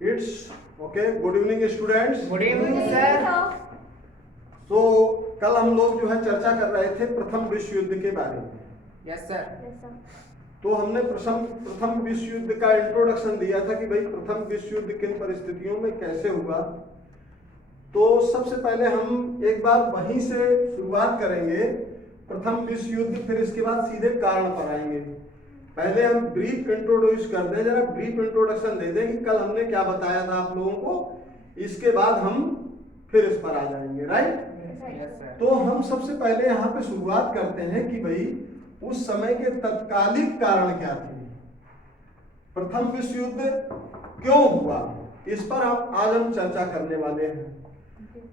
It's okay. Good evening, students. Good evening sir. So कल हम लोग जो है चर्चा कर रहे थे प्रथम विश्व युद्ध के बारे में। Yes sir. तो हमने प्रथम विश्व युद्ध का इंट्रोडक्शन दिया था कि भाई प्रथम विश्व युद्ध किन परिस्थितियों में कैसे हुआ। तो सबसे पहले हम एक बार वहीं से शुरुआत करेंगे प्रथम विश्व युद्ध, फिर इसके बाद सीधे कारण पर आएंगे। पहले हम ब्रीफ इंट्रोड्यूस कर दें, जरा ब्रीफ इंट्रोडक्शन दे दें कि कल हमने क्या बताया था आप लोगों को, इसके बाद हम फिर इस पर आ जाएंगे। राइट। Yes sir. तो हम सबसे पहले यहाँ पे शुरुआत करते हैं कि भाई उस समय के तत्कालिक कारण क्या थे, प्रथम विश्व युद्ध क्यों हुआ, इस पर आज हम चर्चा करने वाले हैं।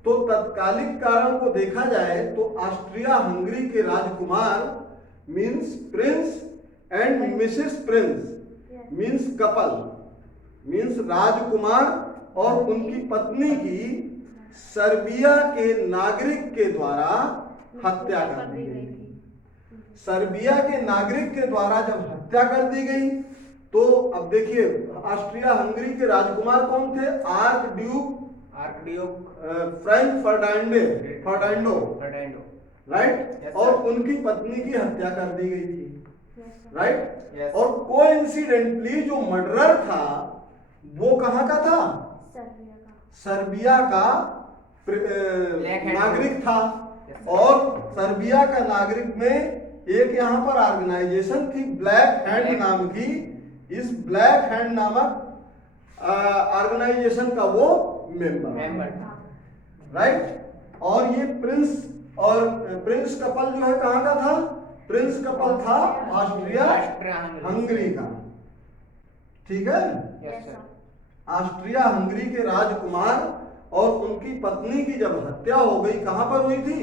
तो तत्कालिक कारण को देखा जाए तो ऑस्ट्रिया हंगरी के राजकुमार means prince and Mrs prince means couple means राजकुमार और उनकी पत्नी की सर्बिया के नागरिक के द्वारा हत्या कर दी गई। सर्बिया के नागरिक के द्वारा जब हत्या कर दी गई तो अब देखिए ऑस्ट्रिया हंगरी के राजकुमार कौन थे? Archduke Franz Ferdinand, right. Yes, और sir. उनकी पत्नी की हत्या कर दी गई थी, राइट। Yes. और कोइंसिडेंटली जो मर्डरर था वो कहाँ का था? सर्बिया का नागरिक था। Yes, और सर्बिया का नागरिक में एक यहाँ पर ऑर्गेनाइजेशन थी ब्लैक हैंड नाम की। इस ब्लैक हैंड नामक ऑर्गेनाइजेशन का वो मेंबर, राइट। और ये प्रिंस कपल जो है कहाँ का था? प्रिंस कपल था ऑस्ट्रिया हंगरी का, ठीक है। Yes sir. ऑस्ट्रिया हंगरी के राजकुमार और उनकी पत्नी की जब हत्या हो गई, कहां पर हुई थी?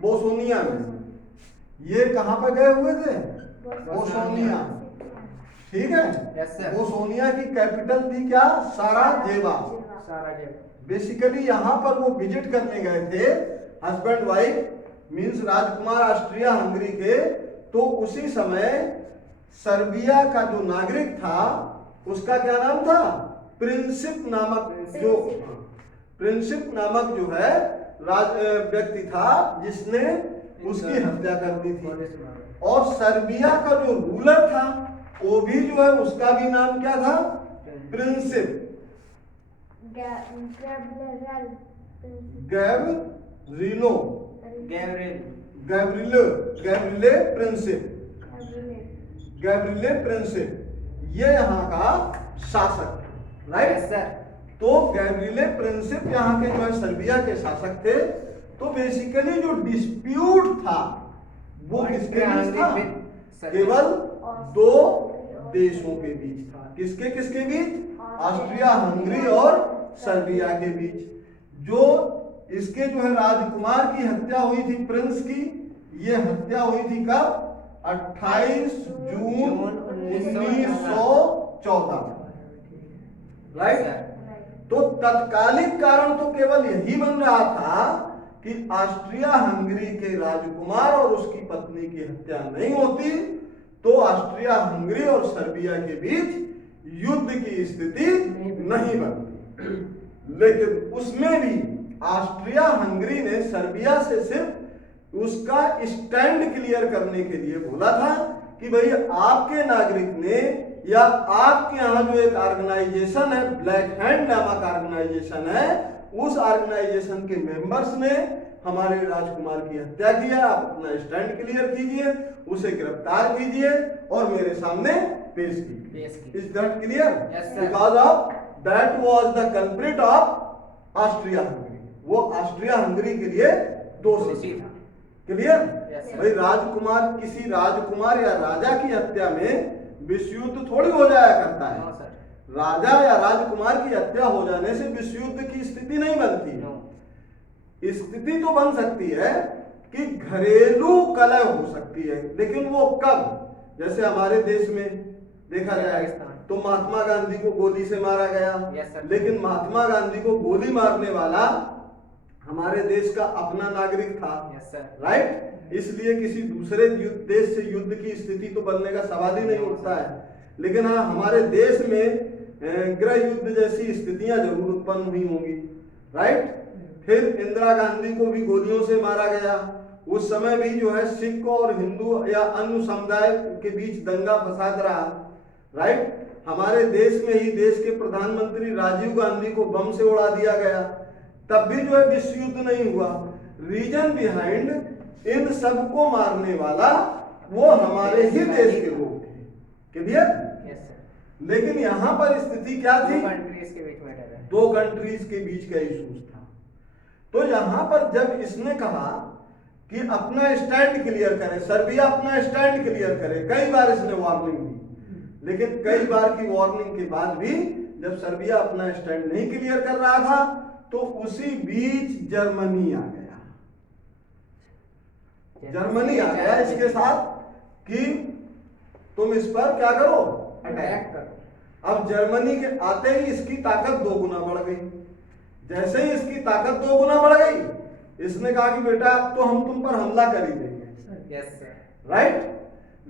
बोस्निया में। ये कहां पर गए हुए थे? बोस्निया, ठीक है। Yes sir. बोस्निया की कैपिटल थी क्या? साराजेवो। बेसिकली यहाँ पर वो विजिट करने गए थे, हस्बैंड वाइफ मींस राजकुमार ऑस्ट्रिया हंगरी के। तो उसी समय सर्बिया का जो नागरिक था उसका क्या नाम था? प्रिंसिप नामक जो है व्यक्ति था जिसने उसकी हत्या कर दी थी। और सर्बिया का जो रूलर था वो भी जो है उसका भी नाम क्या था? प्रिंसिप गैब्रिले प्रिंसिप, ये यहाँ का शासक, राइट सर। तो गैब्रिले प्रिंसिप यहाँ के जो है सर्बिया के शासक थे। तो बेसिकली जो डिस्प्यूट था वो किसके बीच था? केवल दो देशों के बीच था। किसके बीच? ऑस्ट्रिया हंगरी और सर्बिया के बीच। जो इसके जो है राजकुमार की हत्या हुई थी, प्रिंस की, ये हत्या हुई थी कब? 28 जून 1914, राइट। तो तत्कालिक कारण तो केवल यही बन रहा था कि ऑस्ट्रिया हंगरी के राजकुमार और उसकी पत्नी की हत्या नहीं होती तो ऑस्ट्रिया हंगरी और सर्बिया के बीच युद्ध की स्थिति नहीं बनती। लेकिन उसमें भी ऑस्ट्रिया हंगरी ने सर्बिया से सिर्फ उसका स्टैंड क्लियर करने के लिए बोला था कि भाई आपके नागरिक ने या आपके यहाँ जो एक ऑर्गेनाइजेशन है ब्लैक हैंड नामक ऑर्गेनाइजेशन है, उस ऑर्गेनाइजेशन के मेंबर्स ने हमारे राजकुमार की हत्या किया। आप अपना स्टैंड क्लियर कीजिए, उसे गिरफ्तार कीजिए और मेरे सामने पेश कीजिए। Is that clear? Because of that was the culprit of Austria Hungary. वो ऑस्ट्रिया हंगरी के लिए दोषी था। क्लियर? भाई राजकुमार, किसी राजकुमार या राजा की हत्या में विश्व युद्ध थोड़ी हो जाया करता है। राजा या राजकुमार की हत्या हो जाने से विश्व युद्ध की स्थिति नहीं बनती। स्थिति तो बन सकती है कि घरेलू कलह हो सकती है, लेकिन वो कब? जैसे हमारे देश में देखा जाए तो महात्मा गांधी को गोली से मारा गया, लेकिन महात्मा गांधी को गोली मारने वाला हमारे देश का अपना नागरिक था, राइट। इसलिए किसी दूसरे देश से युद्ध की स्थिति तो बनने का सवाल ही नहीं उठता है। लेकिन हाँ, हमारे देश में गृह युद्ध जैसी स्थितियां जरूर उत्पन्न हुई होंगी, राइट। फिर इंदिरा गांधी को भी गोलियों से मारा गया। उस समय भी जो है सिख और हिंदू या अन्य समुदाय के बीच दंगा फसाद रहा, राइट। हमारे देश में ही देश के प्रधानमंत्री राजीव गांधी को बम से उड़ा दिया गया, तब भी जो है विश्व युद्ध नहीं हुआ। रीजन बिहाइंड इन सबको मारने वाला वो हमारे ही देश के लोग थे, क्लियर। Yes sir. लेकिन यहाँ पर स्थिति क्या थी, दो कंट्रीज के बीच में डर है। दो कंट्रीज के बीच का इशूज था। तो यहाँ पर जब इसने कहा कि अपना स्टैंड क्लियर करें, सर्बिया अपना स्टैंड क्लियर करे, कई बार इसने वार्निंग दी, लेकिन कई बार की वार्निंग के बाद भी जब सर्बिया अपना स्टैंड नहीं क्लियर कर रहा था तो उसी बीच जर्मनी आ गया। जर्मनी आ गया इसके साथ कि तुम इस पर क्या करो, अटैक करो। अब जर्मनी के आते ही इसकी ताकत 2 गुना बढ़ गई। जैसे ही इसकी ताकत 2 गुना बढ़ गई, इसने कहा कि बेटा अब तो हम तुम पर हमला कर ही देंगे, यस सर। राइट।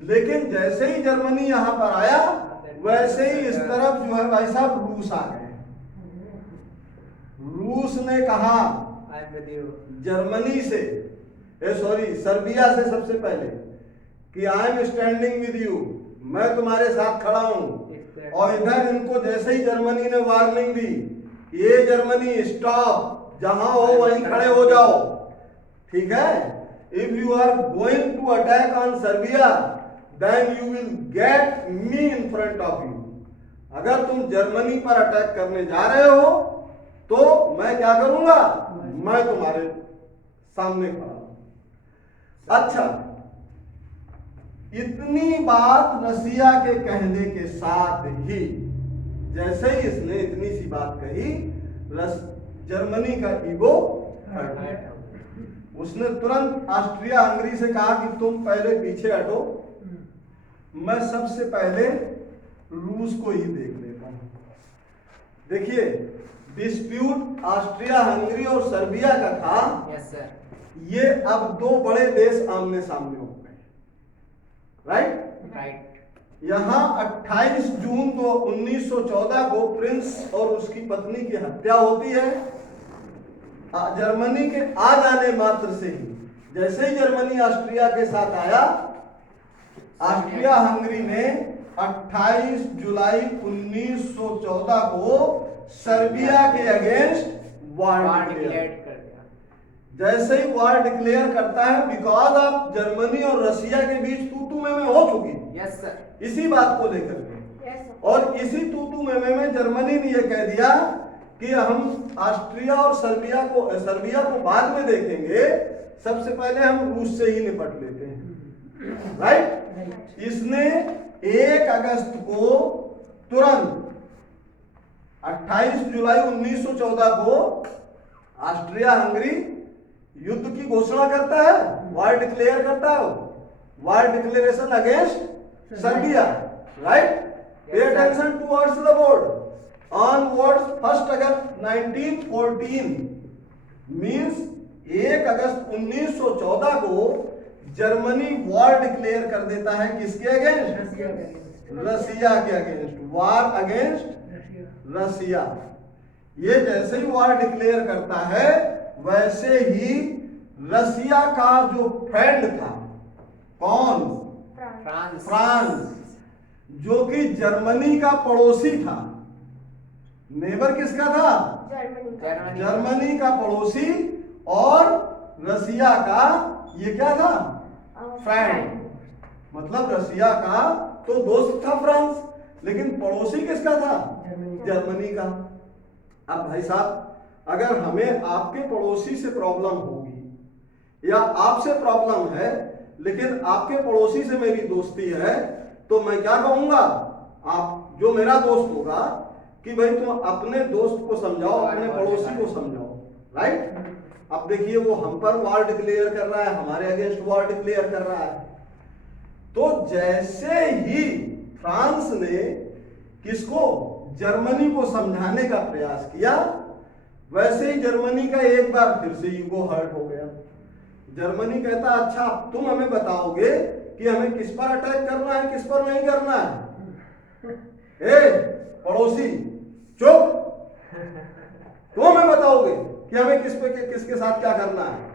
लेकिन जैसे ही जर्मनी यहां पर आया, वैसे ही इस तरफ जो है भाई साहब रूस आ गए। रूस ने कहा I am with you. Germany से, सॉरी सर्बिया से सबसे पहले कि I am standing with you, मैं तुम्हारे साथ खड़ा हूं। और इधर इनको जैसे ही जर्मनी ने वार्निंग दी, ये जर्मनी स्टॉप, जहां हो वहीं खड़े हो जाओ, ठीक है। If you are going to attack on Serbia then you will get me in front of you. अगर तुम जर्मनी पर अटैक करने जा रहे हो तो मैं क्या करूंगा, मैं तुम्हारे सामने खड़ा हूं। अच्छा, इतनी बात रसिया के कहने के साथ ही जैसे ही इसने इतनी सी बात कही, जर्मनी का ईगो हट गया। उसने तुरंत ऑस्ट्रिया हंगरी से कहा कि तुम पहले पीछे हटो, मैं सबसे पहले रूस को ही देख लेता हूं। देखिए, डिस्प्यूट ऑस्ट्रिया हंगरी और सर्बिया का था। Yes sir. ये अब 2 बड़े देश आमने सामने हो गए, राइट। राइट। यहां 28 जून 1914 को प्रिंस और उसकी पत्नी की हत्या होती है। जर्मनी के आ जाने मात्र से ही, जैसे ही जर्मनी ऑस्ट्रिया के साथ आया, ऑस्ट्रिया हंगरी ने 28 जुलाई 1914 को सर्बिया के अगेंस्ट वार डिक्लेयर कर दिया। जैसे ही वार डिक्लेयर करता है, बिकॉज ऑफ जर्मनी और रसिया के बीच तू में हो चुकी थी। Yes sir. इसी बात को लेकर के, और इसी तू में जर्मनी ने यह कह दिया कि हम ऑस्ट्रिया और सर्बिया को बाद में देखेंगे, सबसे पहले हम रूस से ही निपट लेते हैं, राइट। इसने 1 अगस्त को तुरंत 28 जुलाई 1914 को ऑस्ट्रिया हंगरी युद्ध की घोषणा करता है, वार डिक्लेयर करता है, war declaration against Serbia, right. Pay attention towards the board onwards 1 अगस्त 1914 मींस 1 अगस्त 1914 को जर्मनी वार डिक्लेयर कर देता है किसके अगेंस्ट, रसिया के अगेंस्ट, वार अगेंस्ट रसिया। ये जैसे ही वार डिक्लेयर करता है, वैसे ही रसिया का जो फ्रेंड था, कौन, फ्रांस, जो कि जर्मनी का पड़ोसी था, नेबर किसका था, जर्मनी का पड़ोसी, और रसिया का ये क्या था, फ्रेंड। मतलब रसिया का तो दोस्त था फ्रांस, लेकिन पड़ोसी किसका था, जर्मनी का। अब भाई साहब, अगर हमें आपके पड़ोसी से प्रॉब्लम होगी या आपसे प्रॉब्लम है, लेकिन आपके पड़ोसी से मेरी दोस्ती है, तो मैं क्या कहूंगा, आप जो मेरा दोस्त होगा कि भाई तुम अपने दोस्त को समझाओ, अपने पड़ोसी को समझाओ, राइट। अब देखिए, वो हम पर वार डिक्लेयर कर रहा है, हमारे अगेंस्ट वार डिक्लेयर कर रहा है। तो जैसे ही फ्रांस ने किसको, जर्मनी को समझाने का प्रयास किया, वैसे ही जर्मनी का एक बार फिर से ईगो हर्ट हो गया। जर्मनी कहता, अच्छा तुम हमें बताओगे कि हमें किस पर अटैक करना है, किस पर नहीं करना है। पड़ोसी चुप। तो हमें बताओगे कि हमें किसके साथ क्या करना है,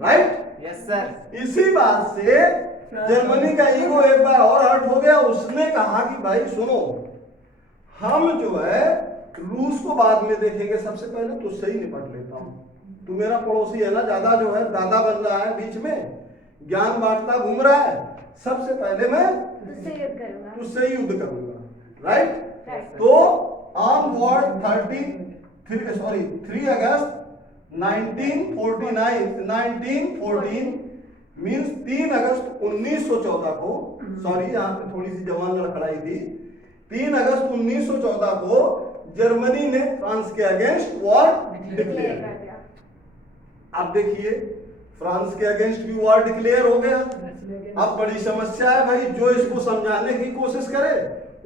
राइट? Yes, sir. इसी बात से जर्मनी का ईगो एक बार और हर्ट हो गया। उसने कहा कि भाई सुनो, हम जो है रूस को बाद में देखेंगे, सबसे पहले तुझसे ही निपट लेता हूं। तू मेरा पड़ोसी है ना, ज्यादा जो है दादा बन रहा है, बीच में ज्ञान बांटता घूम रहा है। सबसे पहले मैं तुझसे ही युद्ध करूंगा, राइट? तो ऑन वॉर 3 अगस्त 1914 मीन्स 3 अगस्त 1914 को, सॉरी यहाँ पे थोड़ी सी जवान लड़खड़ाई थी, 3 अगस्त 1914 को जर्मनी ने फ्रांस के अगेंस्ट वॉर डिक्लेयर किया। अब देखिए, फ्रांस के अगेंस्ट भी वॉर डिक्लेयर हो गया। अब बड़ी समस्या है भाई, जो इसको समझाने की कोशिश करे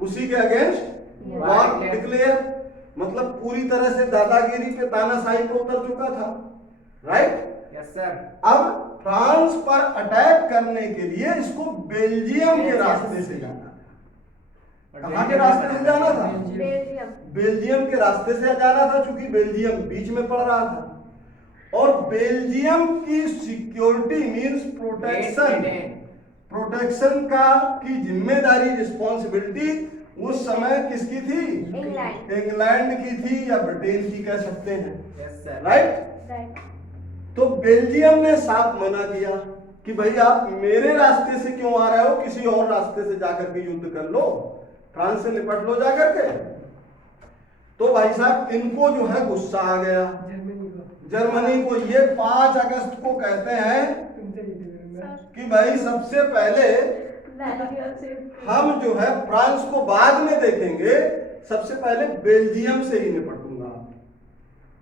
उसी के अगेंस्ट वॉर डिक्लेयर, मतलब पूरी तरह से दादागिरी पे तानाशाही पे उतर चुका था, राइट? Yes, sir. अब फ्रांस पर अटैक करने के लिए इसको बेल्जियम के रास्ते से जाना था। कहां के रास्ते से जाना था? बेल्जियम के रास्ते से जाना था, क्योंकि बेल्जियम बीच में पड़ रहा था। और बेल्जियम की सिक्योरिटी मींस प्रोटेक्शन का की जिम्मेदारी, रिस्पॉन्सिबिलिटी उस समय किसकी थी? इंग्लैंड की थी या ब्रिटेन की कह सकते हैं, Yes, sir. राइट? तो बेल्जियम ने साफ मना किया कि भाई आप मेरे रास्ते से क्यों आ रहे हो, किसी और रास्ते से जाकर के युद्ध कर लो, फ्रांस से निपट लो जाकर के। तो भाई साहब इनको जो है गुस्सा आ गया जर्मनी को। ये 5 अगस्त को कहते हैं कि भाई सबसे पहले हम जो है फ्रांस को बाद में देखेंगे, सबसे पहले बेल्जियम से ही निपटूंगा,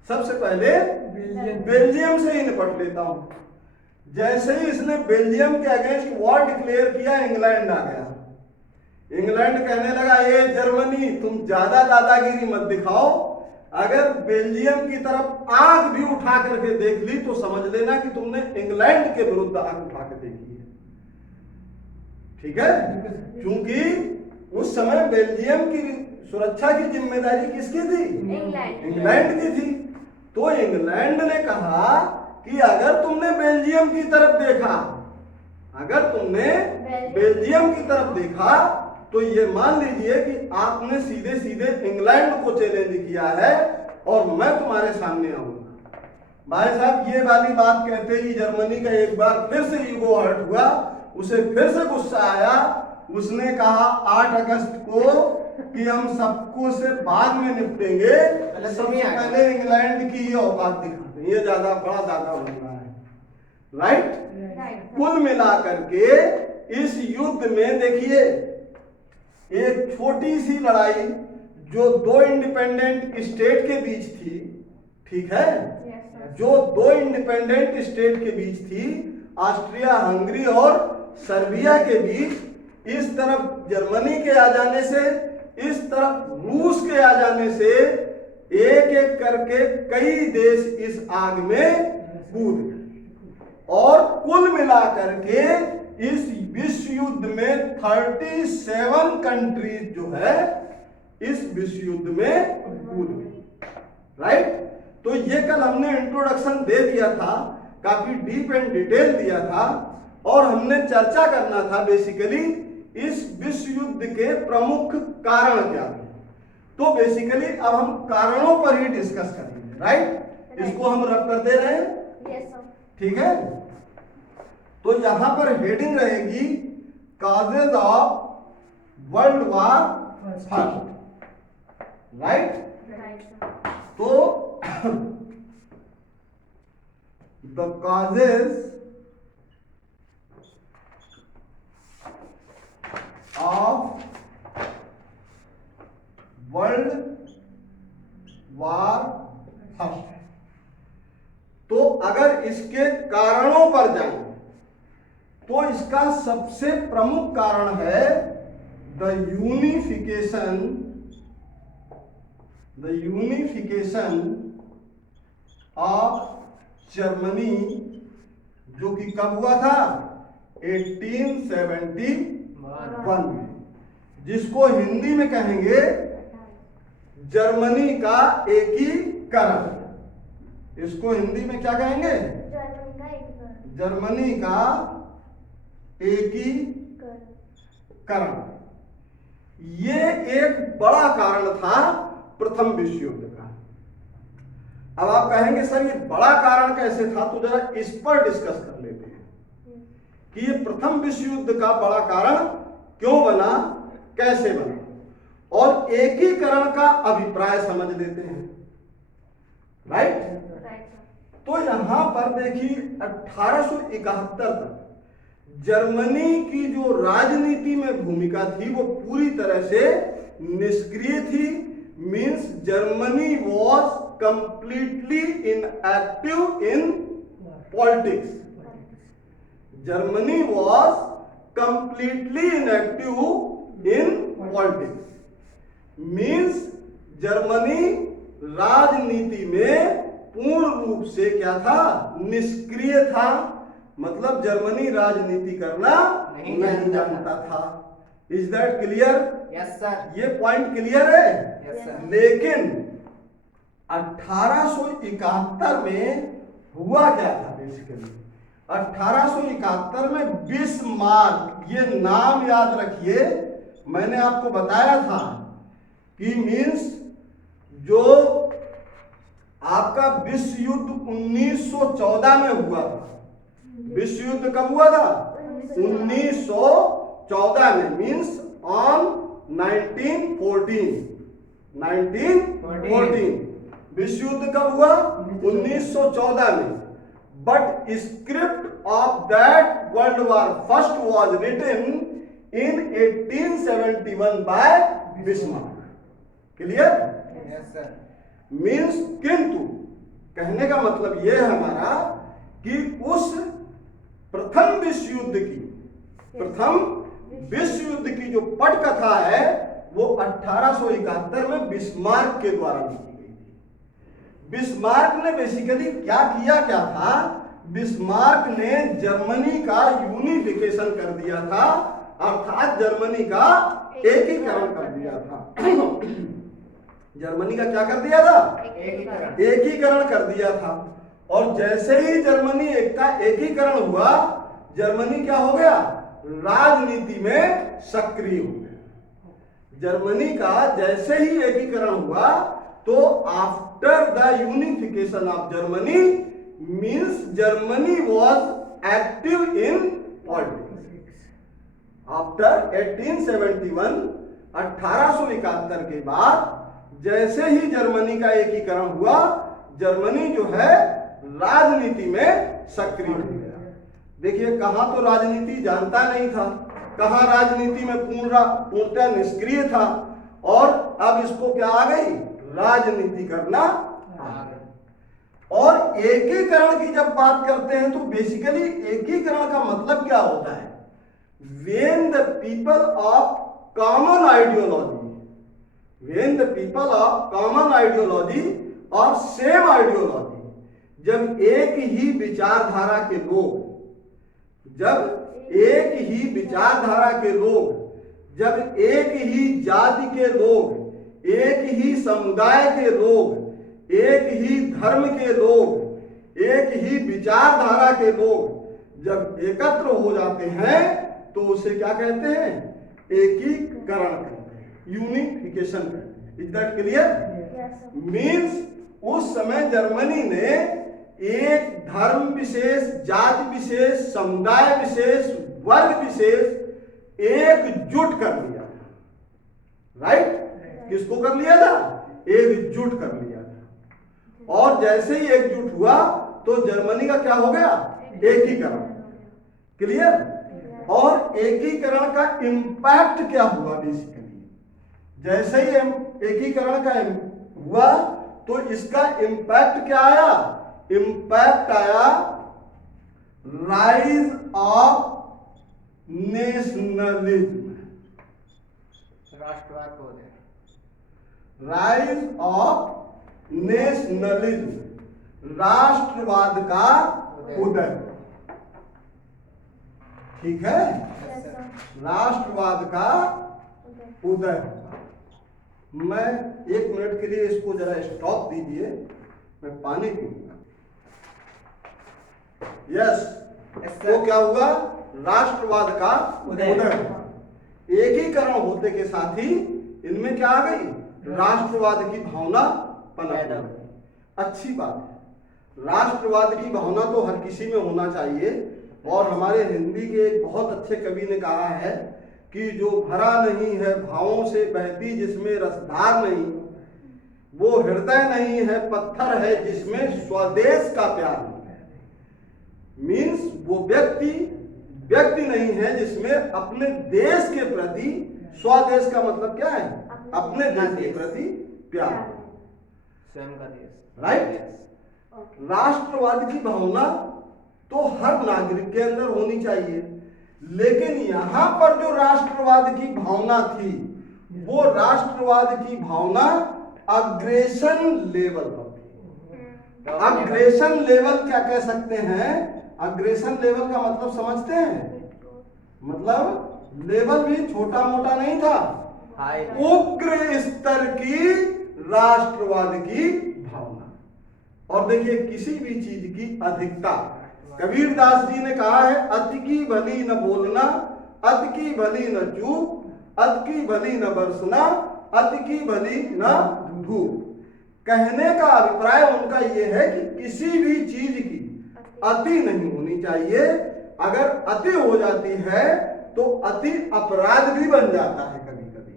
सबसे पहले बेल्जियम से ही निपट लेता हूं। जैसे ही इसने बेल्जियम के अगेंस्ट वॉर डिक्लेयर किया, इंग्लैंड आ गया। इंग्लैंड कहने लगा, ये जर्मनी तुम ज्यादा दादागिरी मत दिखाओ, अगर बेल्जियम की तरफ आंख भी उठा करके देख ली तो समझ लेना कि तुमने इंग्लैंड के विरुद्ध आंख उठा के देखी है, ठीक है? क्योंकि उस समय बेल्जियम की सुरक्षा की जिम्मेदारी किसकी थी? इंग्लैंड की थी। तो इंग्लैंड ने कहा कि अगर तुमने बेल्जियम की तरफ देखा, अगर तुमने बेल्जियम की तरफ देखा तो ये मान लीजिए कि आपने सीधे सीधे इंग्लैंड को चैलेंज किया है और मैं तुम्हारे सामने आऊंगा। भाई साहब ये वाली बात कहते ही जर्मनी का एक बार फिर से ईगो हर्ट हुआ, उसे फिर से गुस्सा आया। उसने कहा 8 अगस्त को कि हम सबको से बाद में निपटेंगे, सबसे पहले इंग्लैंड की ये औकात दिखाते, ये ज्यादा बड़ा दादा बन रहा है, राइट? कुल मिलाकर के इस युद्ध में देखिए, एक छोटी सी लड़ाई जो 2 इंडिपेंडेंट स्टेट के बीच थी, ठीक है? जो 2 इंडिपेंडेंट स्टेट के बीच थी, ऑस्ट्रिया हंगरी और सर्बिया के बीच, इस तरफ जर्मनी के आ जाने से, इस तरफ रूस के आ जाने से एक एक करके कई देश इस आग में कूद गए। और कुल मिलाकर के इस विश्व युद्ध में 37 कंट्रीज जो है इस विश्व युद्ध में कूद गई, राइट? तो ये कल हमने इंट्रोडक्शन दे दिया था, काफी डीप एंड डिटेल दिया था, और हमने चर्चा करना था बेसिकली इस विश्व युद्ध के प्रमुख कारण क्या थे। तो बेसिकली अब हम कारणों पर ही डिस्कस करेंगे, राइट? इसको हम रब कर दे रहे हैं, ठीक है? तो यहां पर हेडिंग रहेगी causes of world war first, right? तो the causes of world war first. तो अगर इसके कारणों पर जाएं तो इसका सबसे प्रमुख कारण है द यूनिफिकेशन ऑफ जर्मनी, जो कि कब हुआ था? 1871 में, जिसको हिंदी में कहेंगे जर्मनी का एकीकरण। इसको हिंदी में क्या कहेंगे? जर्मनी का एकीकरण। ये एक बड़ा कारण था प्रथम विश्व युद्ध का। अब आप कहेंगे सर ये बड़ा कारण कैसे था, तो जरा इस पर डिस्कस कर लेते हैं कि ये प्रथम विश्व युद्ध का बड़ा कारण क्यों बना, कैसे बना, और एकीकरण का अभिप्राय समझ लेते हैं। राइट? तो यहां पर देखिए 1871 तक जर्मनी की जो राजनीति में भूमिका थी वो पूरी तरह से निष्क्रिय थी। Means Germany was completely inactive in politics. Germany was completely inactive in politics. Means Germany राजनीति में पूर्ण रूप से क्या था? निष्क्रिय था। मतलब जर्मनी राजनीति करना नहीं जानता था। Is that clear? Yes sir. ये पॉइंट क्लियर है? Yes sir. लेकिन 1871 में हुआ क्या था? बेसिकली 1871 में बिस्मार्क, ये नाम याद रखिए, मैंने आपको बताया था कि मींस जो आपका विश्व युद्ध 1914 में हुआ था। विश्व युद्ध कब हुआ था? 1914 में। मींस ऑन 1914 विश्व युद्ध कब हुआ? 1914 में। But script of that world war first was written in 1871 by Bismarck. Clear? Yes sir. Means किंतु कहने का मतलब यह है हमारा कि उस प्रथम विश्व युद्ध की जो पटकथा है वो 1871 में बिस्मार्क के द्वारा लिखी गई थी। बिस्मार्क ने बेसिकली क्या था? बिस्मार्क ने जर्मनी का यूनिफिकेशन कर दिया था, अर्थात जर्मनी का एकीकरण कर दिया था। जर्मनी का क्या कर दिया था? एकीकरण कर दिया था। और जैसे ही जर्मनी का एकीकरण हुआ, जर्मनी क्या हो गया? राजनीति में सक्रिय हो गया। जर्मनी का जैसे ही एकीकरण हुआ तो after the unification of Germany means Germany was active in politics. After 1871 के बाद जैसे ही जर्मनी का एकीकरण हुआ, जर्मनी जो है राजनीति में सक्रिय हो गया। देखिए कहां तो राजनीति जानता नहीं था, कहां राजनीति में पूर्णतः निष्क्रिय था, और अब इसको क्या आ गई? राजनीति करना आ गई। और एकीकरण की जब बात करते हैं तो बेसिकली एकीकरण का मतलब क्या होता है? When the people of common ideology or same ideology, जब एक ही विचारधारा के लोग, जब एक ही जाति के लोग, एक ही समुदाय के लोग, एक ही धर्म के लोग, एक ही विचारधारा के लोग जब एकत्र हो जाते हैं तो उसे क्या कहते हैं? एकीकरण कहते हैं, यूनिफिकेशन कहते हैं। Is that clear? मीन्स उस समय जर्मनी ने एक धर्म विशेष, जाति विशेष, समुदाय विशेष, वर्ग विशेष एकजुट कर लिया था। राइट? किसको कर लिया था? एकजुट कर लिया था। और जैसे ही एकजुट हुआ तो जर्मनी का क्या हो गया? एकीकरण। क्लियर? और एकीकरण का इंपैक्ट क्या हुआ? बेसिकली जैसे ही एकीकरण का हुआ तो इसका इंपैक्ट क्या आया? इंपैक्ट आया राइज ऑफ नेशनलिज्म, राष्ट्रवाद हो गया। राइज ऑफ नेशनलिज्म, राष्ट्रवाद का उदय। ठीक है? राष्ट्रवाद का उदय। मैं 1 मिनट के लिए इसको जरा स्टॉप दीजिए, मैं पानी पीऊंगा। यस, तो क्या हुआ? राष्ट्रवाद का उदय। एकीकरण होते के साथ ही इनमें क्या आ गई? राष्ट्रवाद की भावना पनप गई। अच्छी बात है, राष्ट्रवाद की भावना तो हर किसी में होना चाहिए। और हमारे हिंदी के एक बहुत अच्छे कवि ने कहा है कि जो भरा नहीं है भावों से बहती जिसमें रसधार नहीं, वो हृदय नहीं है पत्थर है जिसमें स्वदेश का प्यार नहीं। मीन्स वो व्यक्ति नहीं है जिसमें अपने देश के प्रति, स्वदेश का मतलब क्या है? अपने देश के प्रति प्यार, स्वयं का देश। राइट। राष्ट्रवाद की भावना तो हर नागरिक के अंदर होनी चाहिए, लेकिन यहां पर जो राष्ट्रवाद की भावना थी, वो राष्ट्रवाद की भावना अग्रेशन लेवल पर थी। अग्रेशन लेवल क्या कह सकते हैं? अग्रेशन लेवल का मतलब समझते हैं? मतलब लेवल भी छोटा मोटा नहीं था, उग्र स्तर की राष्ट्रवाद की भावना। और देखिए, किसी भी चीज की अधिकता, कबीरदास जी ने कहा है, अति की भली न बोलना, अति की भली न चूप, अति की भली न बरसना, अति की भली न धूप। कहने का अभिप्राय उनका यह है कि किसी भी चीज की अति नहीं होनी चाहिए। अगर अति हो जाती है तो अति अपराध भी बन जाता है कभी कभी।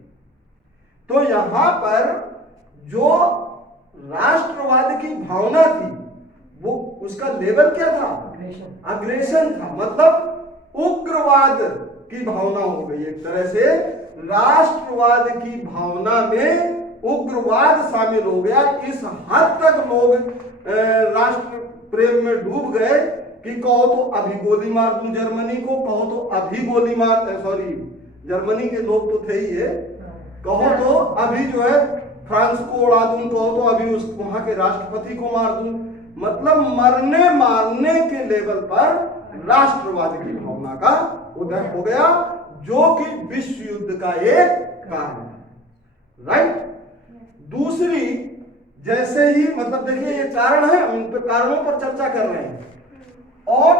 तो यहां पर जो राष्ट्रवाद की भावना थी, वो उसका लेवल क्या था? अग्रेशन था। मतलब उग्रवाद की भावना हो गई एक तरह से। राष्ट्रवाद की भावना में उग्रवाद शामिल हो गया। इस हद तक लोग राष्ट्र प्रेम में डूब गए कि कहो तो अभी गोली मार दूं जर्मनी को, कहो तो अभी गोली मार, सॉरी जर्मनी के लोग तो थे ही ये, कहो तो अभी जो है फ्रांस को उड़ा दूं, कहो तो अभी उस वहां के राष्ट्रपति को मार दूं। मतलब मरने मारने के लेवल पर राष्ट्रवाद की भावना का उदय हो गया, जो कि विश्व युद्ध का एक कारण है। राइट। दूसरी, जैसे ही मतलब देखिए ये कारण है, हम इन पर कारणों पर चर्चा कर रहे हैं। और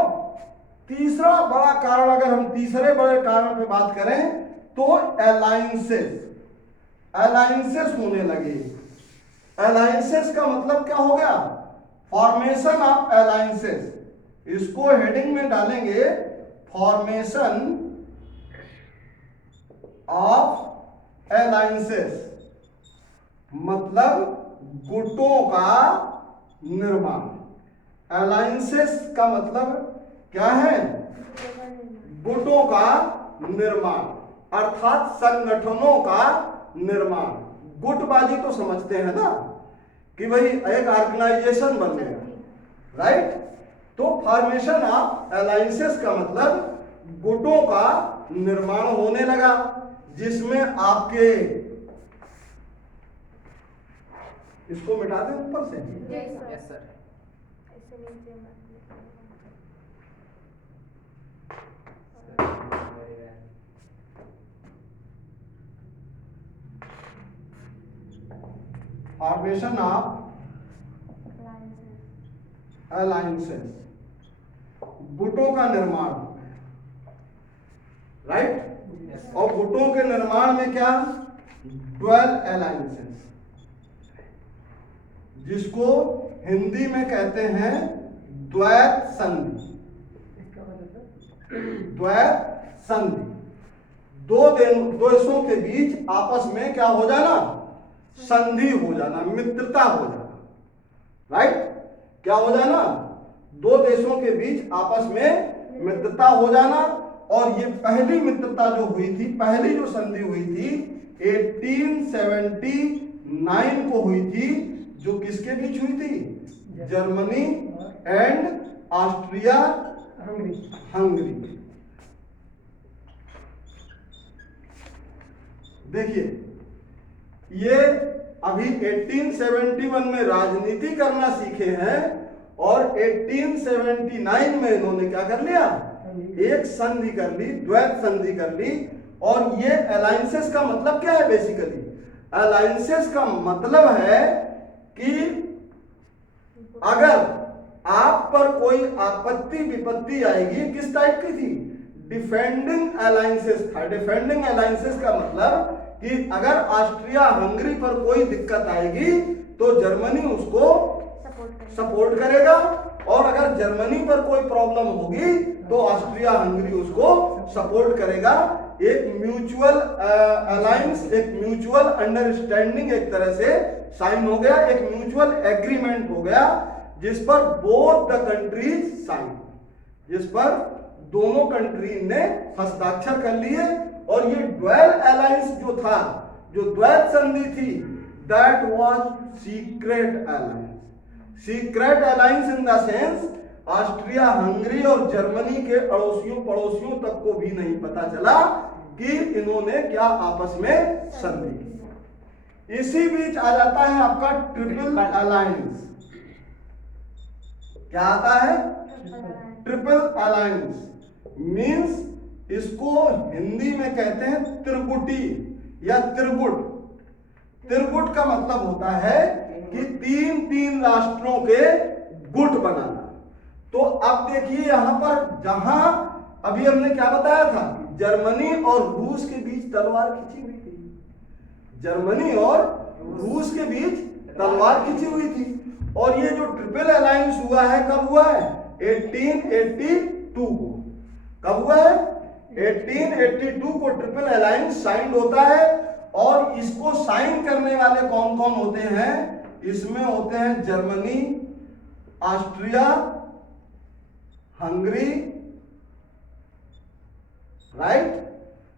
तीसरा बड़ा कारण, अगर हम तीसरे बड़े कारण पे बात करें तो अलायंसेस होने लगे। अलायंसेस का मतलब क्या हो गया? Formation of alliances. इसको हेडिंग में डालेंगे, फॉर्मेशन ऑफ अलायंसेस, मतलब गुटों का निर्माण। अलायंसेस का मतलब क्या है? गुटों का निर्माण, अर्थात संगठनों का निर्माण। गुटबाजी तो समझते हैं ना कि भाई एक ऑर्गेनाइजेशन बन गया, राइट। तो फॉर्मेशन ऑफ अलायंसेस का मतलब गुटों का निर्माण होने लगा, जिसमें आपके, इसको मिटा दें ऊपर से। Yes sir. Formation of alliances, गुटों का निर्माण, राइट। और गुटों के निर्माण में क्या? ड्वेल अलायंसेस, जिसको हिंदी में कहते हैं द्वैत संधि। द्वैत संधि, दो देशों के बीच आपस में क्या हो जाना? संधि हो जाना, मित्रता हो जाना, राइट। क्या हो जाना? दो देशों के बीच आपस में मित्रता हो जाना। और ये पहली मित्रता जो हुई थी, पहली जो संधि हुई थी 1879 को हुई थी, जो किसके बीच हुई थी? Germany and Austria Hungary. देखिए, ये अभी 1871 में राजनीति करना सीखे हैं और 1879 में इन्होंने क्या कर लिया? एक संधि कर ली, द्वैत संधि कर ली। और ये अलायंसेस का मतलब क्या है? बेसिकली अलायंसेस का मतलब है कि अगर आप पर कोई आपत्ति विपत्ति आएगी, किस टाइप की थी, डिफेंडिंग अलायंसेस था। डिफेंडिंग अलायंसेस का मतलब कि अगर ऑस्ट्रिया हंगरी पर कोई दिक्कत आएगी तो जर्मनी उसको सपोर्ट करेगा, और अगर जर्मनी पर कोई प्रॉब्लम होगी तो ऑस्ट्रिया हंगरी उसको सपोर्ट करेगा। एक म्यूचुअल अलायंस, एक म्यूचुअल अंडरस्टैंडिंग एक तरह से साइन हो गया, एक म्यूचुअल एग्रीमेंट हो गया जिस पर बोथ द कंट्रीज साइन, जिस पर दोनों कंट्री ने हस्ताक्षर कर लिए। और ये ड्वेल अलायंस जो था, जो द्वैत संधि थी, that was secret alliance. Secret alliance in the sense Austria Hungary और जर्मनी के अड़ोसियों पड़ोसियों तक को भी नहीं पता चला कि इन्होंने क्या आपस में संधि की। इसी बीच आ जाता है आपका ट्रिपल अलायंस। क्या आता है, ट्रिपल अलायंस मींस, इसको हिंदी में कहते हैं त्रिगुटी या त्रिगुट। त्रिगुट का मतलब होता है कि तीन तीन राष्ट्रों के गुट बनाना। तो अब देखिए यहां पर, जहां अभी हमने क्या बताया था, जर्मनी और रूस के बीच तलवार खिंची हुई थी। जर्मनी और रूस के बीच तलवार खिंची हुई थी। और ये जो ट्रिपल अलायंस हुआ है, कब हुआ है, 1882 को। कब हुआ है, 1882 को ट्रिपल अलायंस साइन होता है। और इसको साइन करने वाले कौन कौन होते हैं, इसमें होते हैं Germany, Austria Hungary, right,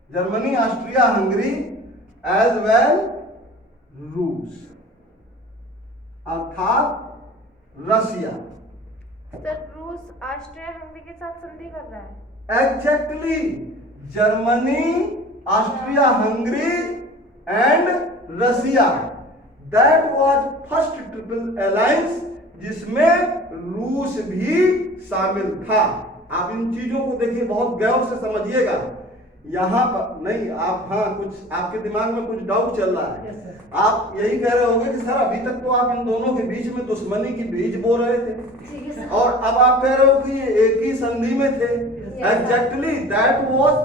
Germany Austria Hungary as well रूस, अर्थात रसिया। सर रूस ऑस्ट्रिया हंगरी के साथ संधि कर रहा है। Exactly, Germany, Austria Hungary and Russia, that was first triple alliance जिसमें रूस भी शामिल था। आप इन चीजों को देखिए, बहुत गौर से समझिएगा। यहाँ पर नहीं, आप हाँ, कुछ आपके दिमाग में कुछ डाउट चल रहा है। आप यही कह रहे होंगे कि सर अभी तक तो आप इन दोनों के बीच में दुश्मनी की बीज बो रहे थे, और अब आप कह रहे हो कि ये एक ही संधि में थे। एग्जैक्टली दैट वाज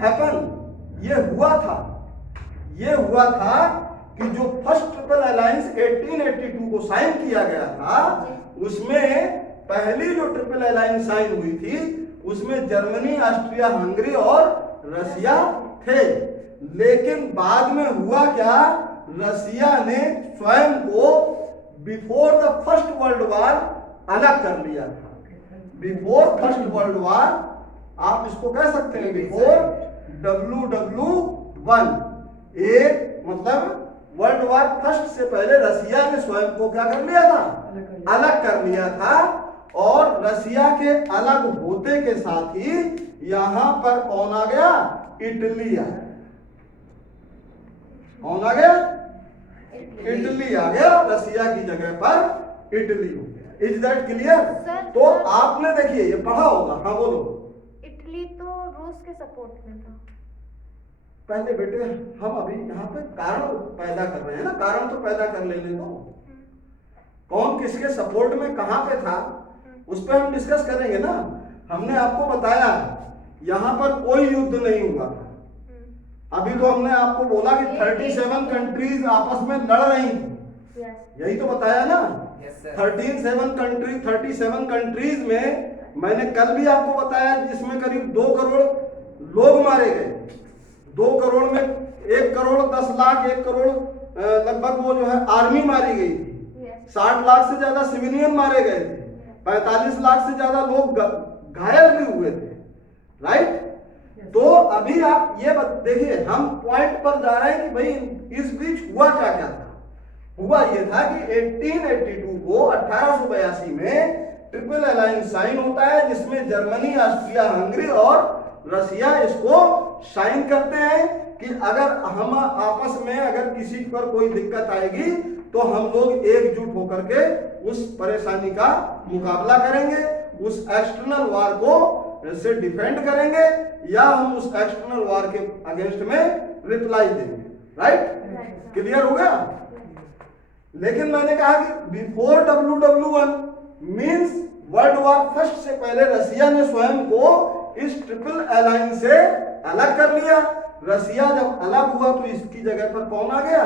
हैपन, ये हुआ था। ये हुआ था कि जो फर्स्ट ट्रिपल अलायंस 1882 को साइन किया गया था, उसमें पहली जो ट्रिपल अलायंस साइन हुई थी उसमें जर्मनी, ऑस्ट्रिया हंगरी और रसिया थे। लेकिन बाद में हुआ क्या, रसिया ने स्वयं को before the first world war अलग कर लिया था। बिफोर फर्स्ट वर्ल्ड वार, आप इसको कह सकते हैं बिफोर WW1, एक मतलब वर्ल्ड वार फर्स्ट से पहले रसिया ने स्वयं को क्या कर लिया था, अलग कर लिया था। और रसिया के अलग होते के साथ ही यहां पर कौन आ गया, इटली आ गया। कौन आ गया, इटली आ गया। रसिया की जगह पर इटली हो गया। Is that clear? तो आपने देखिए ये पढ़ा होगा। हाँ बोलो। इटली तो रूस के सपोर्ट में था। पहले बेटे हम अभी यहाँ पे कारण पैदा कर रहे हैं ना, कारण तो पैदा कर लेने दो। कौन किसके सपोर्ट में कहां पे था उस पर हम डिस्कस करेंगे ना। हमने आपको बताया यहां पर कोई युद्ध नहीं हुआ था। अभी तो हमने आपको बोला कि 37 कंट्रीज आपस में लड़ रही थी, यही तो बताया ना। 37 कंट्रीज में मैंने कल भी आपको बताया जिसमें करीब 2 करोड़ लोग मारे गए। 2 करोड़ में 1 करोड़ 10 लाख, 1 करोड़ लगभग वो जो है आर्मी मारी गई थी। 60 लाख से ज्यादा सिविलियन मारे गए थे। 45 लाख से ज्यादा लोग घायल भी हुए थे, राइट। तो अभी आप ये देखिए, हम पॉइंट पर जा रहे हैं कि भाई इस बीच हुआ क्या क्या था। हुआ ये था कि 1882 को 1882 में ट्रिपल अलायंस साइन होता है जिसमें जर्मनी, ऑस्ट्रिया हंगरी और रसिया इसको साइन करते हैं कि अगर हम आपस में अगर किसी पर कोई दिक्कत आएगी तो हम लोग एकजुट होकर के उस परेशानी का मुकाबला करेंगे, उस एक्सटर्नल वार को से डिफेंड करेंगे, या हम उस एक्सटर्नल वार के अगेंस्ट में रिप्लाई देंगे, राइट, क्लियर हो गया। लेकिन मैंने कहा कि before WW1 means world war first से पहले रसिया ने स्वयं को इस ट्रिपल अलायंस से अलग कर लिया। रसिया जब अलग हुआ तो इसकी जगह पर कौन आ गया?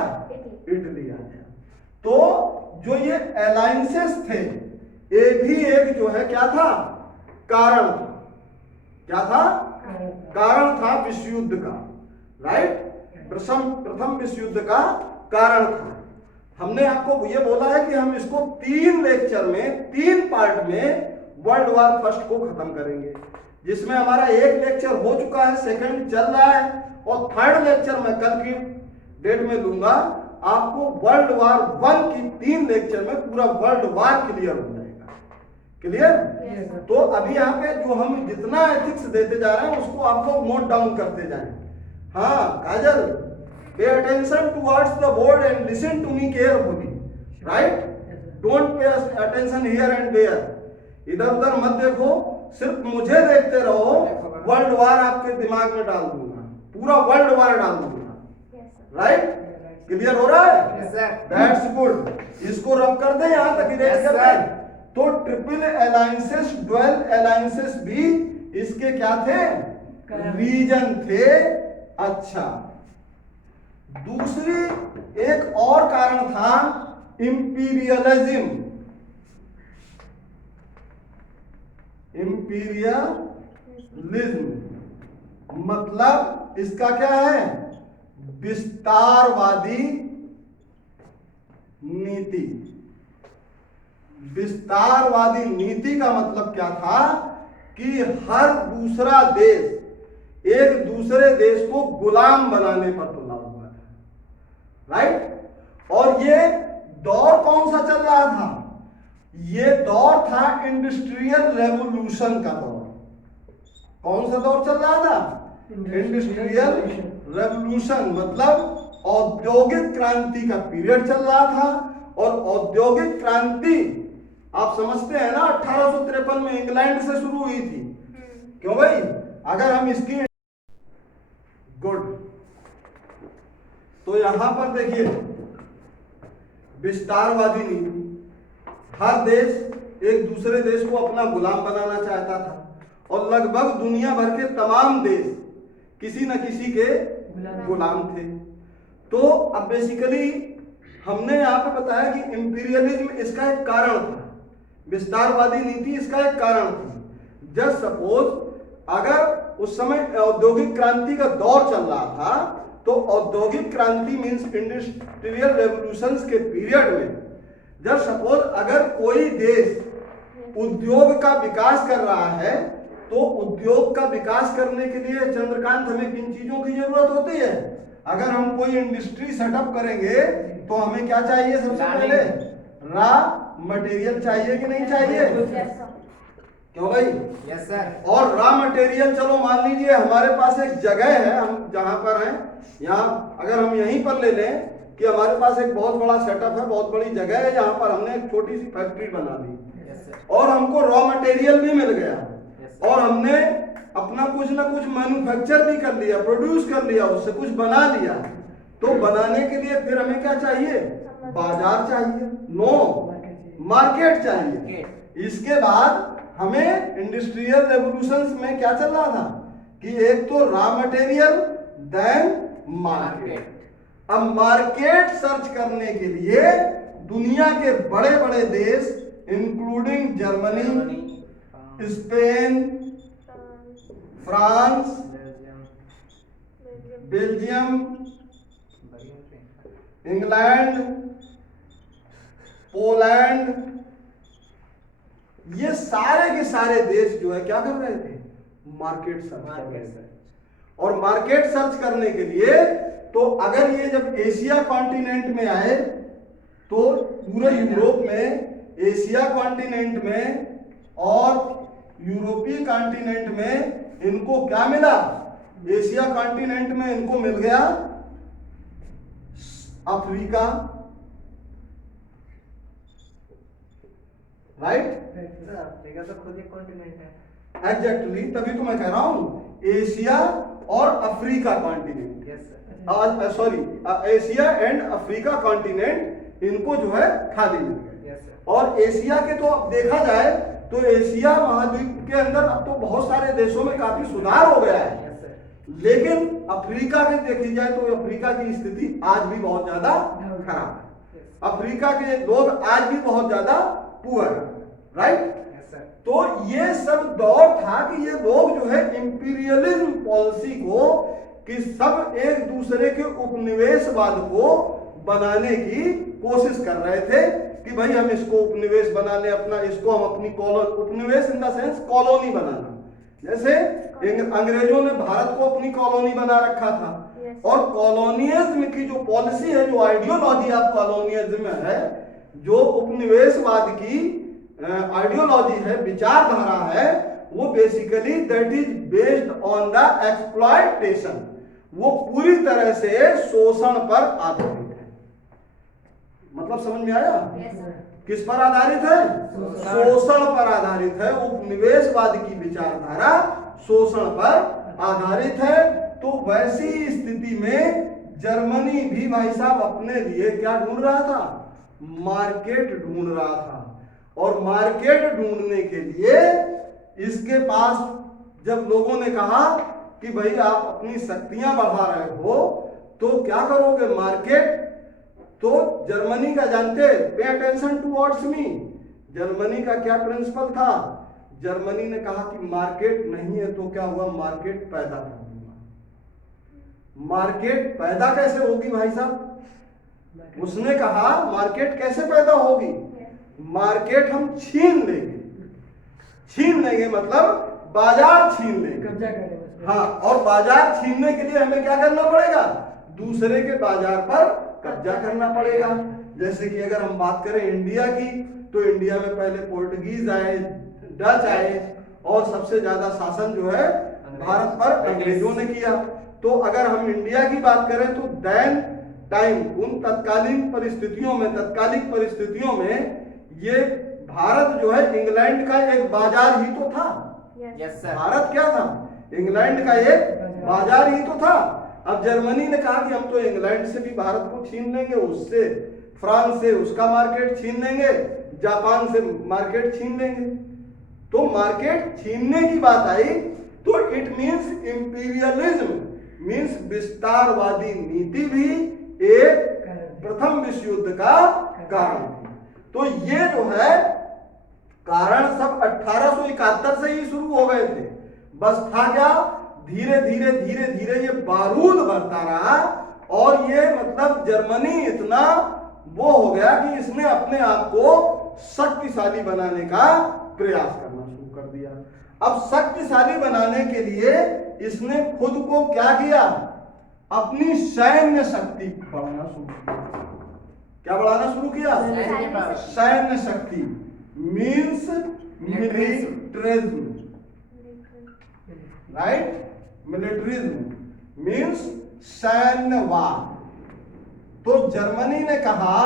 इटली आ गया। तो जो ये अलायंसेस थे, ये भी एक जो है क्या था? कारण था। क्या था? कारण था विश्व युद्ध का, राइट। प्रथम विश्व युद्ध का कारण था। हमने आपको ये बोला है कि हम इसको 3 लेक्चर में 3 पार्ट में वर्ल्ड वॉर फर्स्ट को खत्म करेंगे, जिसमें हमारा 1 लेक्चर हो चुका है, सेकंड चल रहा है और 3rd लेक्चर मैं कल की डेट में लूंगा। आपको वर्ल्ड वॉर 1 की 3 लेक्चर में पूरा वर्ल्ड वॉर क्लियर हो जाएगा। क्लियर? तो अभी यहाँ पे जो हम जितना एथिक्स देते जा रहे हैं उसको आप लोग नोट डाउन करते जाएं। हाँ Kajal, pay attention towards the board and listen to me carefully, right. Don't pay attention here and there, इधर उधर मत देखो, सिर्फ मुझे देखते रहो। वर्ल्ड वॉर आपके दिमाग में डाल दूंगा, पूरा वर्ल्ड वॉर डाल दूंगा, राइट। क्लियर हो रहा है? That's good. इसको रब कर दें, यहां तक इरेज कर दें। तो ट्रिपल अलायंसेस, ड्वेल अलायंसेस भी इसके क्या थे? रीजन थे। अच्छा, दूसरी एक और कारण था इंपीरियलिज्म। इंपीरियलिज्म मतलब इसका क्या है? विस्तारवादी नीति। विस्तारवादी नीति का मतलब क्या था? कि हर दूसरा देश एक दूसरे देश को गुलाम बनाने पर तुला हुआ था, राइट। और ये दौर कौन सा चल रहा था? ये दौर था इंडस्ट्रियल रेवोल्यूशन का दौर। कौन सा दौर चल रहा था? इंडस्ट्रियल रेवोल्यूशन मतलब औद्योगिक क्रांति का पीरियड चल रहा था। और औद्योगिक क्रांति आप समझते हैं ना, 1853 में इंग्लैंड से शुरू हुई थी। क्यों भाई? अगर हम इसकी गुड, तो यहां पर देखिए विस्तारवादी नीति, हर देश एक दूसरे देश को अपना गुलाम बनाना चाहता था और लगभग दुनिया भर के तमाम देश किसी न किसी के गुलाम थे। तो अब बेसिकली हमने यहां पे बताया कि इंपीरियलिज्म इसका एक कारण था, विस्तारवादी नीति इसका एक कारण थी। जस्ट सपोज अगर उस समय औद्योगिक क्रांति का दौर चल रहा था, तो औद्योगिक क्रांति मींस इंडस्ट्रियल रेवोल्यूशंस के पीरियड में जस्ट सपोज अगर कोई देश उद्योग का विकास कर रहा है, तो उद्योग का विकास करने के लिए चंद्रकांत हमें किन चीजों की जरूरत होती है? अगर हम कोई इंडस्ट्री सेटअप करेंगे तो हमें क्या चाहिए? सबसे पहले रॉ मटेरियल चाहिए कि नहीं चाहिए? क्यों भाई? Yes sir. और रॉ मटेरियल, चलो मान लीजिए हमारे पास एक जगह है, हम जहां पर हैं, यहाँ अगर हम यहीं पर ले लें कि हमारे पास एक बहुत बड़ा सेटअप है, बहुत बड़ी जगह है, यहाँ पर हमने एक छोटी सी फैक्ट्री बना दी और हमको रॉ मटेरियल भी मिल गया और हमने अपना कुछ ना कुछ मैन्युफैक्चर भी कर लिया, प्रोड्यूस कर लिया, उससे कुछ बना लिया। तो बनाने के लिए फिर हमें क्या चाहिए? बाजार चाहिए, नो मार्केट चाहिए। इसके बाद हमें इंडस्ट्रियल रेवोल्यूशंस में क्या चल रहा था कि एक तो रॉ मटेरियल देन मार्केट। अब मार्केट सर्च करने के लिए दुनिया के बड़े बड़े देश including Germany, Spain, France, Belgium, England, Poland, ये सारे के सारे देश जो है क्या कर रहे थे? मार्केट सर्च कर रहे थे। और मार्केट सर्च करने के लिए तो अगर ये जब एशिया कॉन्टिनेंट में आए तो पूरे यूरोप में, एशिया कॉन्टिनेंट में और यूरोपीय कॉन्टिनेंट में इनको क्या मिला? एशिया कॉन्टिनेंट में इनको मिल गया अफ्रीका, राइट? अफ्रीका तो खुद एक कॉन्टिनेंट है। एग्जैक्टली, तभी तो मैं कह रहा हूं एशिया और Africa continent. Yes sir. Sorry Asia and Africa continent इनको जो है खाली मिल गए। Yes sir. और एशिया के तो अब देखा जाए तो एशिया महाद्वीप के अंदर अब तो बहुत सारे देशों में काफी सुधार हो गया है, यस सर। लेकिन अफ्रीका के देखी जाए तो अफ्रीका की स्थिति आज भी बहुत ज्यादा खराब है। अफ्रीका के लोग आज भी बहुत ज्यादा पुअर है, राइट। Yes sir. तो ये सब दौर था कि ये लोग जो है इंपीरियलिज्म पॉलिसी को कि सब एक दूसरे के उपनिवेशवाद को बनाने की कोशिश कर रहे थे कि भाई हम इसको उपनिवेश बना ले अपना, इसको हम अपनी उपनिवेश इन द सेंस कॉलोनी बनाना। जैसे अंग्रेजों ने भारत को अपनी कॉलोनी बना रखा था। और कॉलोनियलिज्म की जो पॉलिसी है, जो आइडियोलॉजी ऑफ कॉलोनियलिज्म है, जो उपनिवेशवाद की आइडियोलॉजी है, विचारधारा है, वो basically that is based on the exploitation. वो पूरी तरह से शोषण पर आधारित है। मतलब समझ में आया? किस पर आधारित है? शोषण पर आधारित है। उपनिवेशवाद की विचारधारा शोषण पर आधारित है। तो वैसी स्थिति में जर्मनी भी भाई साहब अपने लिए क्या ढूंढ रहा था? मार्केट ढूंढ रहा था। और मार्केट ढूंढने के लिए इसके पास जब लोगों ने कहा कि भाई आप अपनी शक्तियां बढ़ा रहे हो तो क्या करोगे? मार्केट। तो जर्मनी का जानते, पे अटेंशन टुवर्ड्स मी, जर्मनी का क्या प्रिंसिपल था? जर्मनी ने कहा कि मार्केट नहीं है तो क्या हुआ? मार्केट पैदा कर दूंगा। मार्केट पैदा कैसे होगी भाई साहब? उसने कहा मार्केट कैसे पैदा होगी? मार्केट हम छीन लेंगे। छीन लेंगे मतलब बाजार छीन लेंगे, कब्जा करेंगे। हाँ। और बाजार छीनने के लिए हमें क्या करना पड़ेगा? दूसरे के बाजार पर कब्जा करना पड़ेगा। जैसे कि अगर हम बात करें इंडिया की, तो इंडिया में पहले पोर्टुगीज आए, डच आए, और सबसे ज्यादा शासन जो है भारत पर अंग्रेजों ने किया। तो अगर हम इंडिया की बात करें तो दैन टाइम, उन तत्कालीन तात्कालिक परिस्थितियों में ये भारत जो है इंग्लैंड का एक बाजार ही तो था। Yes sir. भारत क्या था? इंग्लैंड का एक बाजार ही तो था। अब जर्मनी ने कहा कि हम तो इंग्लैंड से भी भारत को छीन लेंगे, उससे फ्रांस से उसका मार्केट छीन लेंगे, जापान से मार्केट छीन लेंगे। तो मार्केट छीनने की बात आई तो इट मींस इंपीरियलिज्म मींस विस्तारवादी नीति भी एक प्रथम विश्व युद्ध का कारण थी। तो ये जो है कारण सब 1871 से ही शुरू हो गए थे। बस था क्या? धीरे धीरे ये बारूद बढ़ता रहा और ये मतलब जर्मनी इतना वो हो गया कि इसने अपने आप को शक्तिशाली बनाने का प्रयास करना शुरू कर दिया। अब शक्तिशाली बनाने के लिए इसने खुद को क्या किया? अपनी सैन्य शक्ति बढ़ाना शुरू किया। क्या बढ़ाना शुरू किया? सैन्य शक्ति means militarism, right. Militarism means सैन्यवाद। तो जर्मनी ने कहा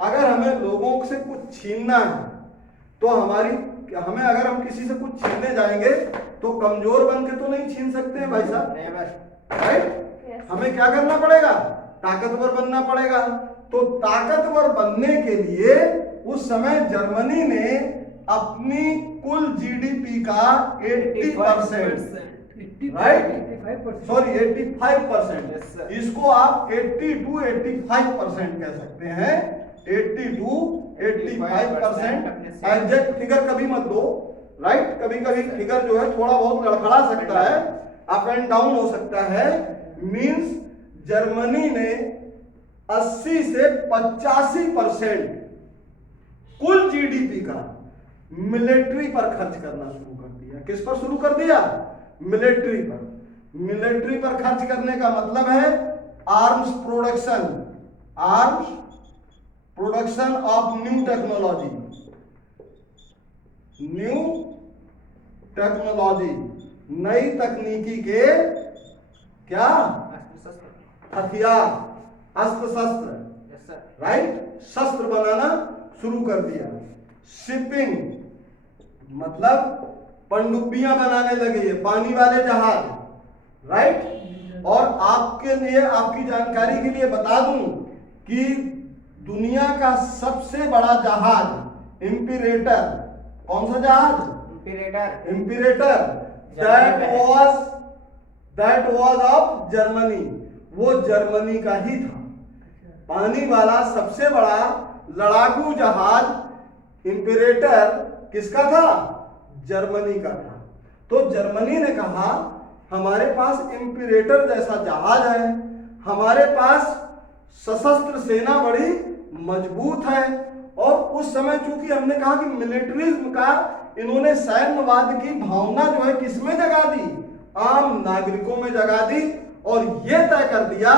अगर हमें लोगों से कुछ छीनना है तो हमें अगर हम किसी से कुछ छीनने जाएंगे तो कमजोर बन के तो नहीं छीन सकते हैं भाई साहब, राइट। हमें क्या करना पड़ेगा? ताकतवर बनना पड़ेगा। तो ताकतवर बनने के लिए उस समय जर्मनी ने अपनी कुल जीडीपी का 80%, राइट, सॉरी 85%, इसको आप 80 to 85% कह सकते हैं। 80 to 85% एग्जैक्ट फिगर कभी मत दो, राइट। कभी कभी फिगर जो है थोड़ा बहुत लड़खड़ा सकता है, अप एंड डाउन हो सकता है। मींस जर्मनी ने 80 से 85% कुल जीडीपी का मिलिट्री पर खर्च करना शुरू कर दिया। किस पर शुरू कर दिया? मिलिट्री पर। मिलिट्री पर खर्च करने का मतलब है arms production of new technology, नई तकनीकी के क्या? हथियार, अस्त्र शस्त्र, राइट, शस्त्र बनाना शुरू कर दिया। शिपिंग मतलब पनडुब्बियां बनाने लगे, ये पानी वाले जहाज, राइट। और आपके लिए, आपकी जानकारी के लिए बता दूं कि दुनिया का सबसे बड़ा जहाज इम्पीरेटर, कौन सा जहाज? इम्पीरेटर, दैट वाज ऑफ जर्मनी, वो जर्मनी का ही था। पानी वाला सबसे बड़ा लड़ाकू जहाज इम्पीरेटर किसका था? जर्मनी का था। तो जर्मनी ने कहा हमारे पास इम्पीरेटर जैसा जहाज है, हमारे पास सशस्त्र सेना बड़ी मजबूत है। और उस समय चूंकि हमने कहा कि मिलिट्रिज्म का, इन्होंने सैन्यवाद की भावना जो है किसमें जगा दी? आम नागरिकों में जगा दी। और यह तय कर दिया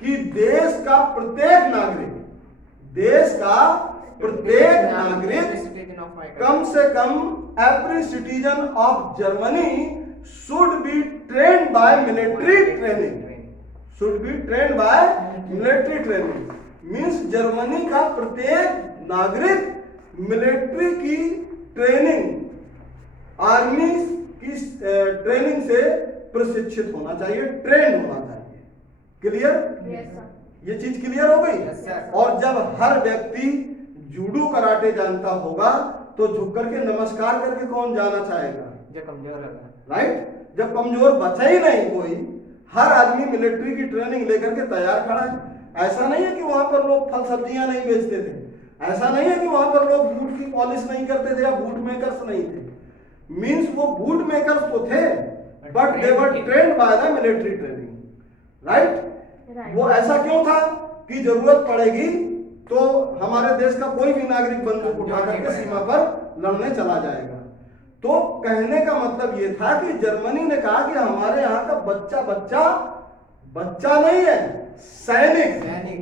कि देश का प्रत्येक नागरिक कम से कम every citizen of Germany should be trained by military training. Means Germany का प्रत्येक नागरिक मिलिट्री की ट्रेनिंग, आर्मी की ट्रेनिंग से प्रशिक्षित होना चाहिए, ट्रेंड होना चाहिए। क्लियर? Yes sir. ये चीज क्लियर हो गई? Yes, sir. और जब हर व्यक्ति जूडो कराटे जानता होगा तो झुक करके नमस्कार करके कौन जाना चाहेगा? जो कमजोर होगा, राइट? जब कमजोर बचा ही नहीं कोई, हर आदमी मिलिट्री की ट्रेनिंग लेकर के तैयार खड़ा है। ऐसा नहीं है कि वहां पर लोग फल सब्जियां नहीं बेचते थे, ऐसा नहीं है कि वहां पर लोग बूट की पॉलिश नहीं करते थे या बूट मेकर्स नहीं थे। मीन्स वो बूट मेकर्स तो थे, but they were trained by the military training. Right? वो ऐसा क्यों था कि जरूरत पड़ेगी तो हमारे देश का कोई भी नागरिक बंदूक उठा करके सीमा पर लड़ने चला जाएगा। तो कहने का मतलब ये था कि जर्मनी ने कहा कि हमारे यहाँ का बच्चा नहीं है, सैनिक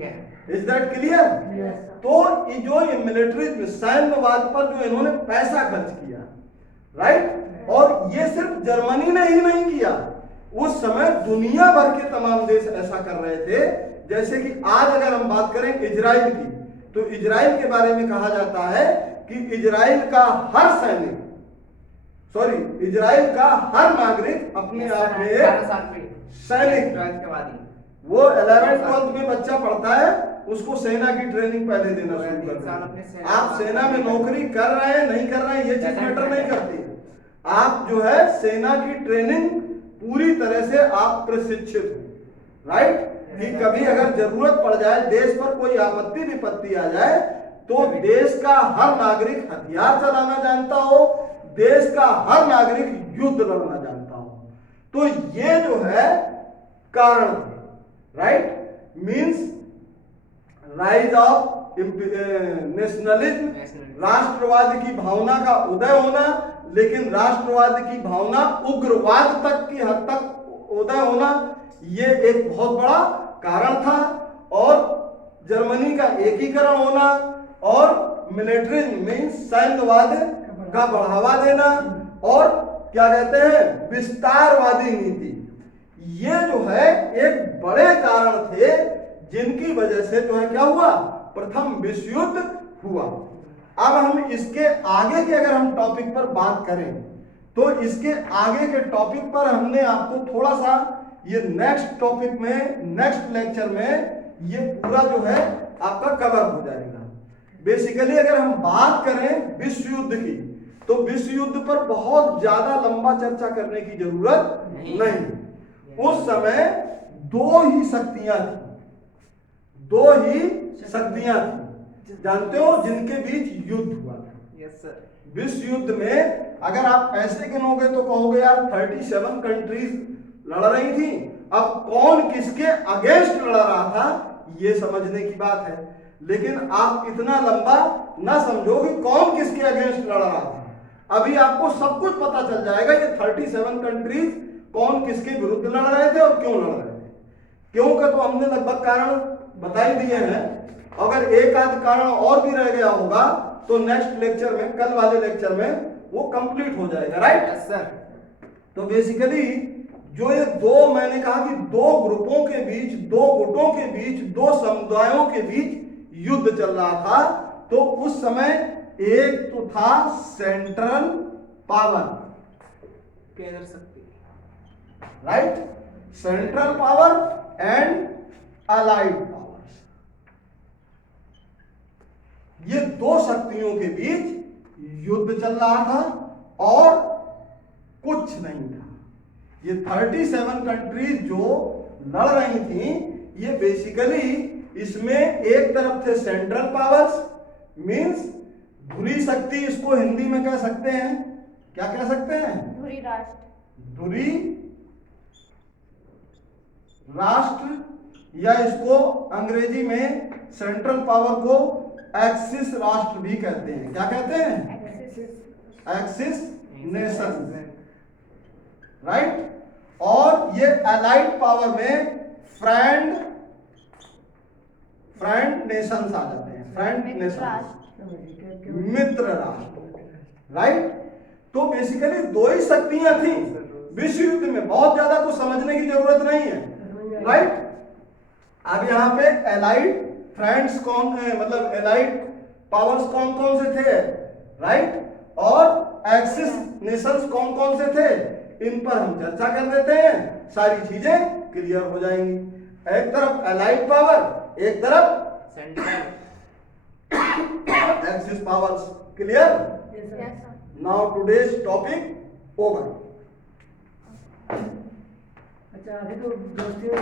है। Is that clear? Yes sir. तो ये मिलिट्री सैन्यवाद पर जो इन्होंने पैसा खर्च किया, राइट? और ये सिर्फ जर्मनी ने ही नहीं किया, उस समय दुनिया भर के तमाम देश ऐसा कर रहे थे। जैसे कि आज अगर हम बात करें इजराइल की, तो इजराइल के बारे में कहा जाता है कि इजराइल का हर नागरिक अपने आप में एक सैनिक। वो 11th-12th में बच्चा पढ़ता है, उसको सेना की ट्रेनिंग पहले देना शुरू कर दें। आप सेना में नौकरी कर रहे हैं नहीं कर रहे हैं ये चीज मैटर नहीं करती है। आप जो है सेना की ट्रेनिंग पूरी तरह से आप प्रशिक्षित हो, राइट? कि कभी अगर जरूरत पड़ जाए, देश पर कोई आपत्ति विपत्ति आ जाए, तो देश का हर नागरिक हथियार चलाना जानता हो, देश का हर नागरिक युद्ध लड़ना जानता हो। तो ये जो है कारण, right? Means rise of nationalism, राष्ट्रवाद की भावना का उदय होना, लेकिन राष्ट्रवाद की भावना उग्रवाद तक की हद तक उदय होना, ये एक बहुत बड़ा कारण था। और जर्मनी का एकीकरण होना और मिलिट्री मीन्स सैन्यवाद का बढ़ावा देना और क्या कहते हैं विस्तारवादी नीति, ये जो है एक बड़े कारण थे जिनकी वजह से जो है क्या हुआ, प्रथम विश्व युद्ध हुआ। अब हम इसके आगे के अगर हम टॉपिक पर बात करें तो इसके आगे के टॉपिक पर हमने आपको थोड़ा सा ये नेक्स्ट टॉपिक में, नेक्स्ट लेक्चर में ये पूरा जो है आपका कवर हो जाएगा। बेसिकली अगर हम बात करें विश्व युद्ध की, तो विश्व युद्ध पर बहुत ज्यादा लंबा चर्चा करने की जरूरत नहीं। उस समय दो ही शक्तियां थी, जानते हो, जिनके बीच युद्ध हुआ था। Yes sir. विश्व युद्ध में अगर आप ऐसे गिनोगे तो कहोगे यार 37 कंट्रीज लड़ रही थी, अब कौन किसके अगेंस्ट लड़ रहा था ये समझने की बात है। लेकिन आप इतना लंबा ना समझो कि कौन किसके अगेंस्ट लड़ रहा था। अभी आपको सब कुछ पता चल जाएगा ये 37 कंट्रीज कौन किसके विरुद्ध लड़ रहे थे और क्यों लड़ रहे थे। क्यों का तो हमने लगभग कारण बता ही दिए हैं। अगर एक आध कारण और भी रह गया होगा तो नेक्स्ट लेक्चर में, कल वाले लेक्चर में वो कंप्लीट हो जाएगा, राइट? Yes sir. तो बेसिकली जो ये दो, मैंने कहा कि दो ग्रुपों के बीच, दो गुटों के बीच, दो समुदायों के बीच युद्ध चल रहा था। तो उस समय एक तो था सेंट्रल पावर, केंद्र शक्ति, right? Central power and allied powers. ये दो शक्तियों के बीच युद्ध चल रहा था और कुछ नहीं था। ये 37 कंट्रीज जो लड़ रही थी, ये बेसिकली इसमें एक तरफ थे सेंट्रल पावर्स, मींस धुरी शक्ति, इसको हिंदी में कह सकते हैं, क्या कह सकते हैं? धुरी राष्ट्र। धुरी राष्ट्र, या इसको अंग्रेजी में सेंट्रल पावर को एक्सिस राष्ट्र भी कहते हैं। क्या कहते हैं? Axis nation, right. और ये अलाइड पावर में फ्रेंड नेशंस आ जाते हैं, फ्रेंड नेशंस, मित्र राष्ट्र, राइट। तो बेसिकली दो ही शक्तियां थी विश्व युद्ध में, बहुत ज्यादा कुछ समझने की जरूरत नहीं है, राइट। अब यहाँ पे एलाइड फ्रेंड्स कौन है, मतलब एलाइड पावर्स कौन कौन से थे, राइट, और एक्सिस नेशंस कौन कौन से थे, इन पर हम चर्चा कर देते हैं, सारी चीजें क्लियर हो जाएंगी। एक तरफ एलाइड पावर, एक तरफ central axis powers. Clear? Yes, sir. Now today's topic over. अच्छा, अभी तो दोस्ती